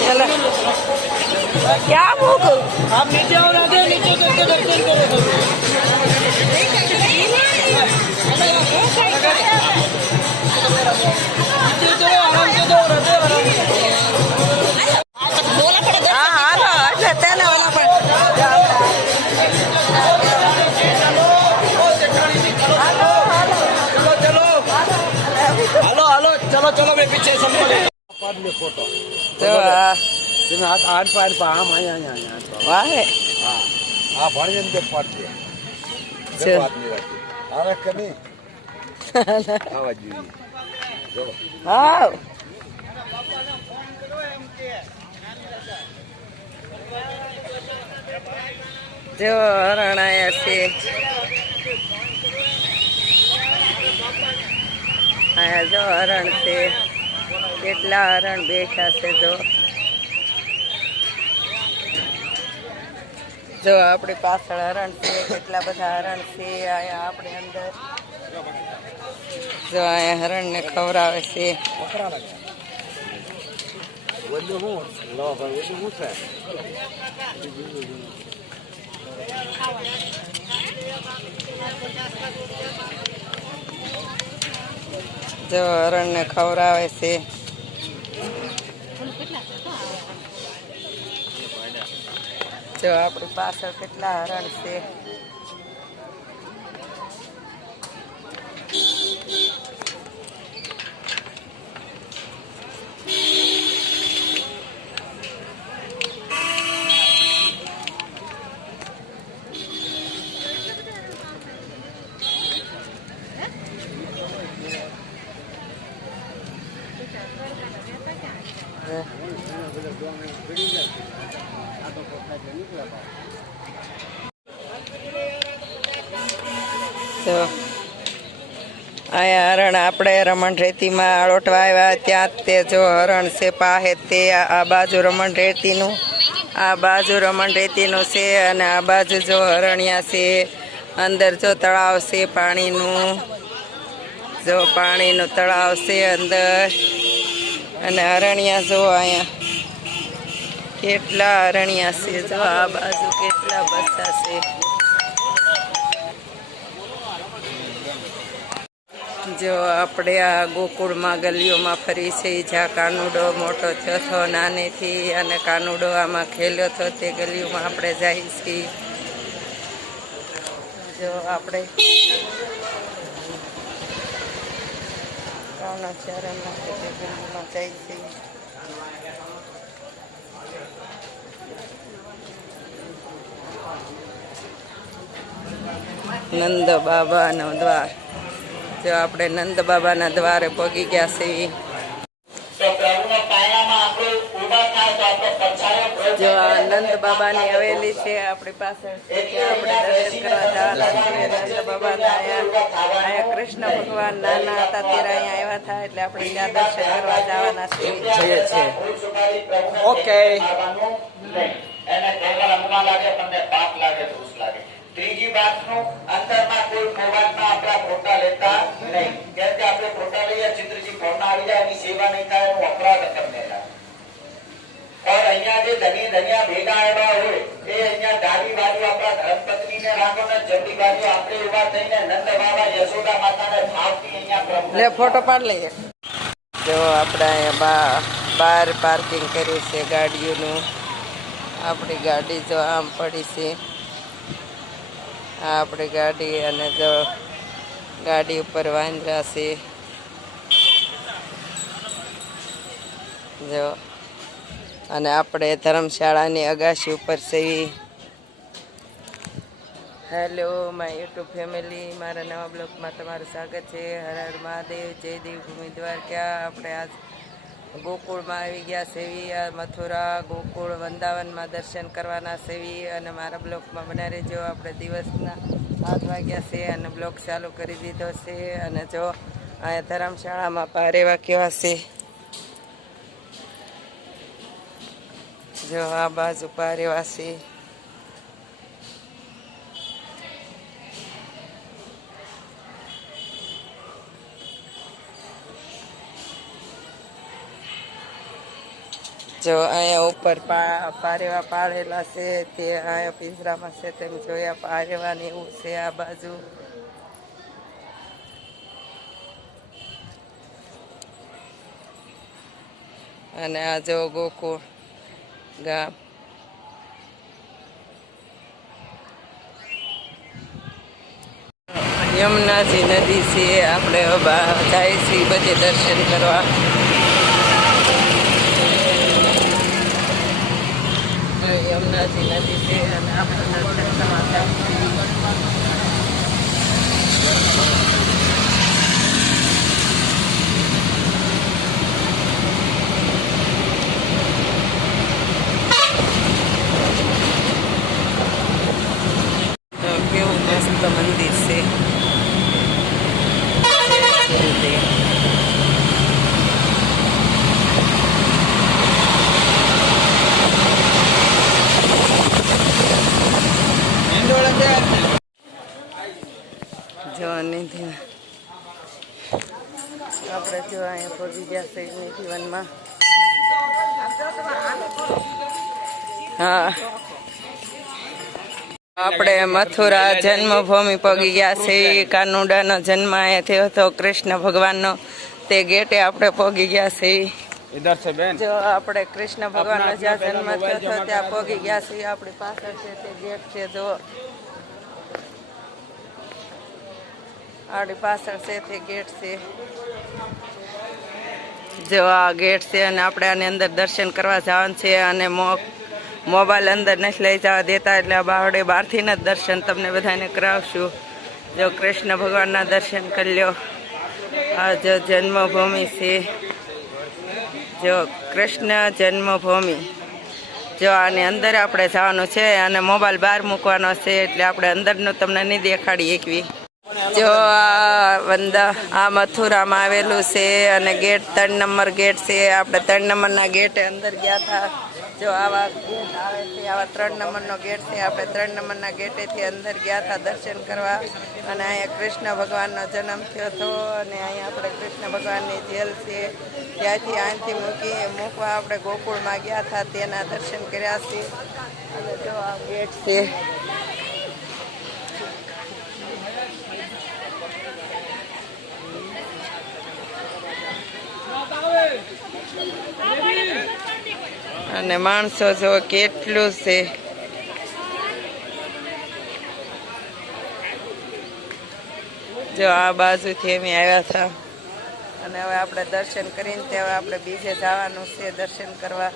चलो क्या भूख आप नीचे आओ राधे नीचे करके दर्शन करो चलो मैं पीछे पढ़ ले फ़ोटो तो तुम्हें हाथ आन पान पा हम आए आए आए वाह। तो, है। हाँ हाँ भर जन दे पढ़ दिया से बात नहीं रहती अरे कनी आवाज़ जी। हाँ जो हरणा ऐसे। આયા જો હરણ છે. કેટલા હરણ બેઠા છે જો. જો આપણી પાછળ હરણ છે, કેટલા બધા હરણ છે, આયા આપણે અંદર. જો અહીંયા હરણને ખવડાવે છે. પકડા લાગે ઓલું હું લો ભાઈ ઓલું શું છે જો હરણને ખવડાવે છે. જો આપણી પાછળ કેટલા હરણ છે. જો અહીંયા હરણ આપણે રમણ રેતીમાં આળોટવા આવ્યા ત્યાં તે જો હરણ છે પાહે તે આ બાજુ રમણ રેતીનું. આ બાજુ રમણ રેતીનું છે અને આ બાજુ જો હરણિયા છે, અંદર જો તળાવ છે પાણીનું. જો પાણીનું તળાવ છે અંદર. અને હરણિયા જો અહીંયા. કેટલા હરણિયા છે? જો આ બાજુ કેટલા બધા છે. જો આપણે આ ગોકુળમાં ગલીઓમાં ફરી છે, જ્યાં કાનુડો મોટો થયો હતો નાનેથી અને કાનુડો આમાં ખેલ્યો હતો તે ગલીઓમાં આપણે જઈએ છીએ. જો આપણે કાવનાચારામાં તે ગલીઓમાં જઈએ છીએ નંદ બાબાનો દ્વાર. જો આપણે નંદ બાબાના દ્વારે પગી ગયા છીએ. જો આ નંદ બાબાની હવેલી છે આપણી પાસે આપણે દર્શન કરવા જવાના છીએ અહીંયા અહીંયા કૃષ્ણ ભગવાન નાના હતા ત્યારે અહીંયા આવ્યા હતા એટલે આપણે ત્યાં દર્શન કરવા જવાના છીએ. જઈએ ઓકે. એને કહેવા ન લાગે તમને પાપ લાગે દોષ લાગે. ત્રીજી વાતનું અંદરમાં કોઈ મોબાઈલમાં આપણા ફોટા લેતા નહીં. કેમ કે આપણે ફોટા લઈએ ચિત્રજી ફોન આવી જાય એની સેવા નહીં થાય એનું અપરાધ તમને અહીંયા લે, ફોટો પાડ લઈએ જો આપણે અહીંયા બહાર પાર્કિંગ કર્યું છે ગાડીઓનું. આપણી ગાડી જો આમ પડી છે. આપણી ગાડી અને જો ગાડી ઉપર વાંદરા છે. જો અને આપણે ધર્મશાળાની અગાશી ઉપર સેવી હેલો માય યુટ્યુબ ફેમિલી મારા નવા બ્લોગમાં તમારું સ્વાગત છે. હર હર મહાદેવ, જય દેવભૂમિ દ્વારકા. આપણે આજ ગોકુળમાં આવી ગયા સેવી મથુરા, ગોકુળ, વૃંદાવનમાં દર્શન કરવાના સેવી. અને મારા બ્લોગમાં બના રહેજો. આપણે દિવસના સાત વાગ્યા છે અને બ્લોગ ચાલુ કરી દીધો છે. અને જો અહીંયા ધર્મશાળામાં પારેવા કેવા છે જો આ બાજુ પારેવાસી જો અહીંયા ઉપર પારેવા પાડેલા છે તે અહીંયા પિંજરામાં છે તેમ જોયા પારેવાની એવું છે આ બાજુ અને આ જો ગોકુળ ગામ યમુનાજી નદી છે, આપણે જાય છીએ બધે દર્શન કરવા. યમુનાજી નદી છે, અને આપણે દર્શન કરવા જાય છીએ. તો કેવું મસ્ત મંદિર છે જય ગુરુદેવ. અને આપણે જો અહીંયા પર બીજા સાઈડની જીવનમાં. હા. આપણે મથુરા જન્મભૂમિ પગી ગયા છે કાનુડાનો જન્મ અહીંયા થયો હતો. કૃષ્ણ ભગવાનનો તે ગેટે આપણે પગી ગયા છે જો આપણે કૃષ્ણ ભગવાનનો જ્યાં જન્મ થયો ત્યાં પગી ગયા છીએ. આપણી પાછળ છે તે ગેટ છે. જો આપણી પાછળ છે તે ગેટ છે. જો આ ગેટ છે અને આપણે આની અંદર દર્શન કરવા જવાનું છે અને મોબાઈલ અંદર નથી લઈ જવા દેતા એટલે આ બાવડે બહારથી જ દર્શન તમને બધાને કરાવશું. જો કૃષ્ણ ભગવાનના દર્શન કરી લ્યો આ જો જન્મભૂમિ છે. જો કૃષ્ણ જન્મભૂમિ. જો આની અંદર આપણે જવાનું છે અને મોબાઈલ બહાર મૂકવાનો છે એટલે આપણે અંદરનું તમને નહીં દેખાડી એકવી જો આ વંદા, આ મથુરામાં આવેલું છે અને ગેટ ત્રણ નંબર ગેટ છે. આપણે ત્રણ નંબરના ગેટે અંદર ગયા હતા. જો આવા ગેટ આવે છે, આવા ત્રણ નંબરનો ગેટ છે. આપણે ત્રણ નંબરના ગેટેથી અંદર ગયા હતા દર્શન કરવા. અને અહીંયા કૃષ્ણ ભગવાનનો જન્મ થયો હતો અને અહીંયા આપણે કૃષ્ણ ભગવાનની જેલ છે. ત્યાંથી અહીંથી મૂકી, મૂકવા આપણે ગોકુળમાં ગયા હતા. તેના દર્શન કર્યા છે. અને જો આ ગેટ છે અને માણસો જો કેટલું છે. જો આ બાજુથી અમે આવ્યા હતા. અને હવે આપણે દર્શન કરીને તે હવે આપણે બીજે જવાનું છે દર્શન કરવા.